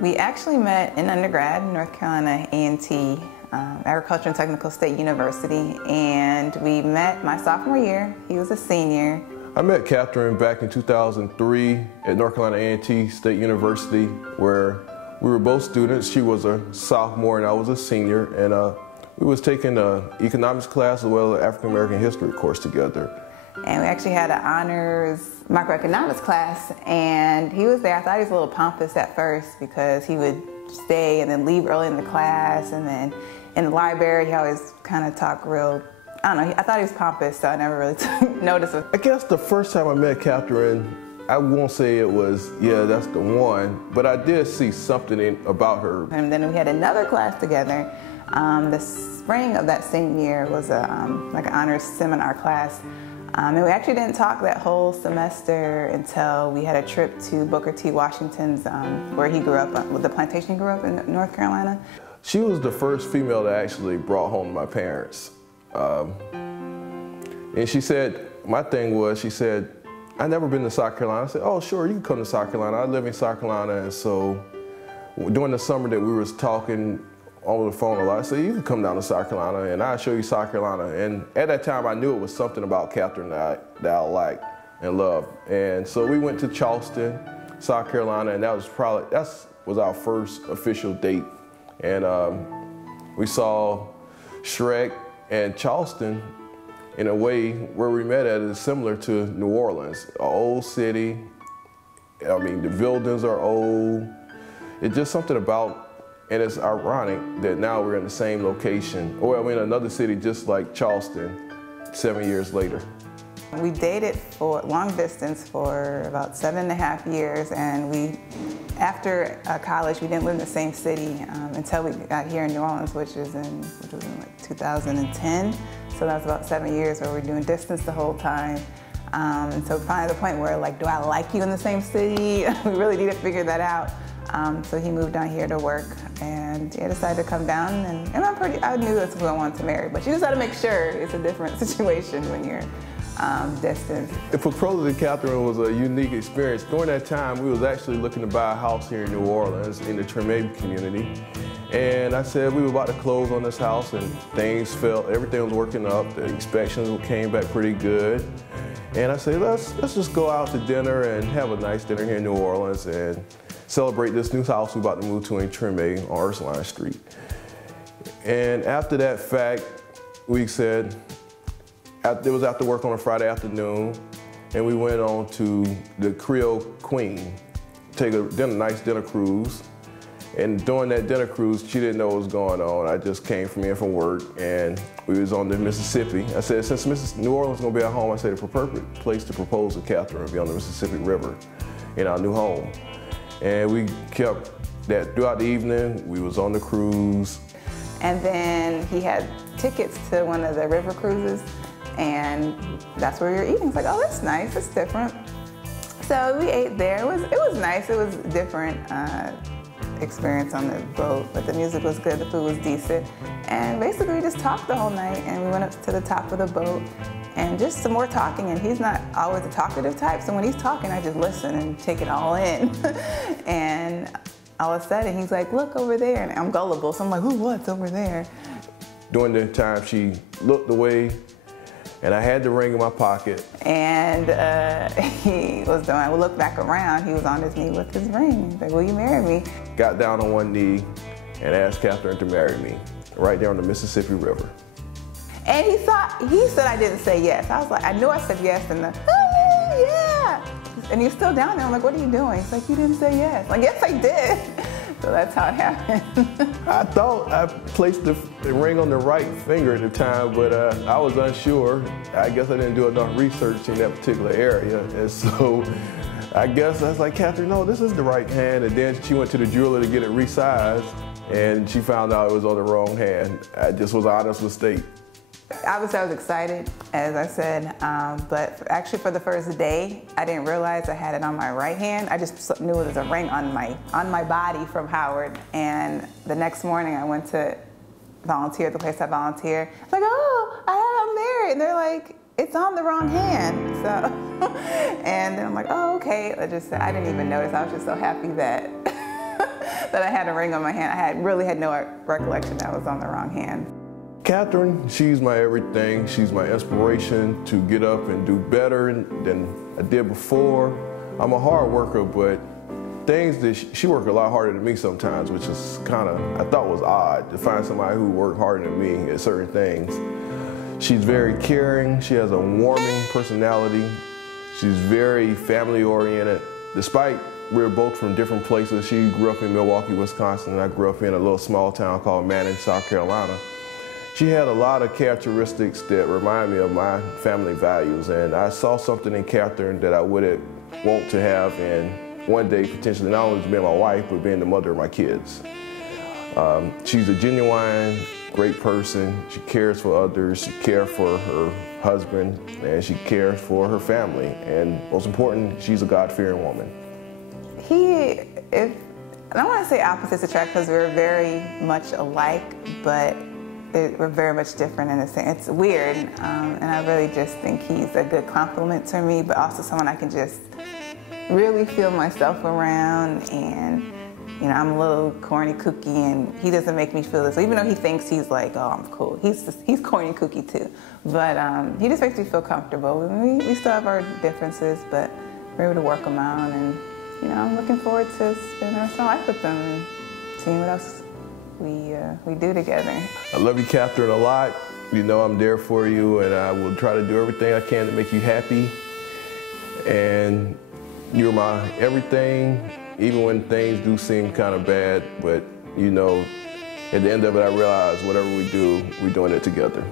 We actually met in undergrad, North Carolina A&T, Agriculture and Technical State University, and we met my sophomore year. He was a senior. I met Kathryn back in 2003 at North Carolina A&T State University, where we were both students. She was a sophomore and I was a senior, and we was taking an economics class as well as an African American history course together. And we actually had an honors microeconomics class, and he was there. I thought he was a little pompous at first because he would stay and then leave early in the class, and then in the library he always kind of talked real, I don't know, I thought he was pompous, so I never really took notice of it. I guess the first time I met Kathryn, I won't say it was, yeah, that's the one, but I did see something about her. And then we had another class together. The spring of that same year was like an honors seminar class. And we actually didn't talk that whole semester until we had a trip to Booker T. Washington's, where he grew up, the plantation he grew up in North Carolina. She was the first female that actually brought home my parents. And she said, my thing was, she said, I never been to South Carolina. I said, oh, sure, you can come to South Carolina. I live in South Carolina, and so during the summer that we was talking over the phone a lot, I said, you can come down to South Carolina and I'll show you South Carolina. And at that time, I knew it was something about Kathryn that I liked and loved. And so we went to Charleston, South Carolina, and that was our first official date. And we saw Shrek, and Charleston, in a way, where we met at is similar to New Orleans, an old city. I mean, the buildings are old. It's just something about. And it's ironic that now we're in the same location, or I mean another city just like Charleston, 7 years later. We dated for long distance for about 7.5 years, and after college, we didn't live in the same city until we got here in New Orleans, which was in like 2010. So that was about 7 years where we were doing distance the whole time. And so finally the point where, like, do I like you in the same city? We really need to figure that out. So he moved down here to work, and I decided to come down, and I knew that's who I wanted to marry, but you just got to make sure it's a different situation when you're distant. The proposal to Kathryn was a unique experience. During that time, we was actually looking to buy a house here in New Orleans in the Treme community, and I said we were about to close on this house, and everything was working up. The inspections came back pretty good, and I said let's just go out to dinner and have a nice dinner here in New Orleans and celebrate this new house we're about to move to in Treme on Ursuline Street. And after that fact, we said, it was after work on a Friday afternoon, and we went on to the Creole Queen, take a nice dinner cruise. And during that dinner cruise, she didn't know what was going on. I just came from work, and we was on the Mississippi. I said, since New Orleans is gonna be our home, I said the perfect place to propose to Kathryn would be on the Mississippi River in our new home. And we kept that throughout the evening. We was on the cruise. And then he had tickets to one of the river cruises, and that's where we were eating. It's like, oh, that's nice, it's different. So we ate there. It was nice. It was a different experience on the boat, but the music was good, the food was decent. And basically we just talked the whole night, and we went up to the top of the boat and just some more talking, and he's not always a talkative type, so when he's talking, I just listen and take it all in. And all of a sudden, he's like, look over there, and I'm gullible, so I'm like, ooh, what's over there? During the time, she looked away, and I had the ring in my pocket. And he was doing, I looked back around, he was on his knee with his ring. He's like, will you marry me? Got down on one knee and asked Kathryn to marry me, right there on the Mississippi River. And he said I didn't say yes. I was like, I knew I said yes, and oh, yeah. And he was still down there. I'm like, what are you doing? He's like, you didn't say yes. I'm like, yes, I did. So that's how it happened. I thought I placed the ring on the right finger at the time, but I was unsure. I guess I didn't do enough research in that particular area. And so I guess I was like, Kathryn, no, this is the right hand. And then she went to the jeweler to get it resized, and she found out it was on the wrong hand. It just was an honest mistake. Obviously, I was excited, as I said, but actually for the first day, I didn't realize I had it on my right hand. I just knew it was a ring on my body from Howard. And the next morning, I went to volunteer at the place I volunteer. It's like, oh, I'm married. And they're like, it's on the wrong hand. So, and then I'm like, oh, okay. I didn't even notice. I was just so happy that that I had a ring on my hand. I really had no recollection that I was on the wrong hand. Kathryn, she's my everything. She's my inspiration to get up and do better than I did before. I'm a hard worker, but things that she worked a lot harder than me sometimes, which is kind of, I thought was odd to find somebody who worked harder than me at certain things. She's very caring. She has a warming personality. She's very family oriented. Despite we're both from different places, she grew up in Milwaukee, Wisconsin, and I grew up in a little small town called Manning, South Carolina. She had a lot of characteristics that remind me of my family values, and I saw something in Kathryn that I would want to have in one day potentially not only being my wife, but being the mother of my kids. She's a genuine, great person. She cares for others, she cares for her husband, and she cares for her family. And most important, she's a God-fearing woman. I don't want to say opposites attract because we're very much alike, but we're very much different in a sense. It's weird, and I really just think he's a good compliment to me, but also someone I can just really feel myself around. And you know, I'm a little corny, kooky, and he doesn't make me feel this. So even though he thinks he's like, oh, I'm cool, he's corny and kooky too. But he just makes me feel comfortable. We still have our differences, but we're able to work them out. And you know, I'm looking forward to spending the rest of my life with them and seeing what else we do together. I love you, Kathryn, a lot. You know I'm there for you, and I will try to do everything I can to make you happy. And you're my everything, even when things do seem kind of bad. But you know, at the end of it, I realize whatever we do, we're doing it together.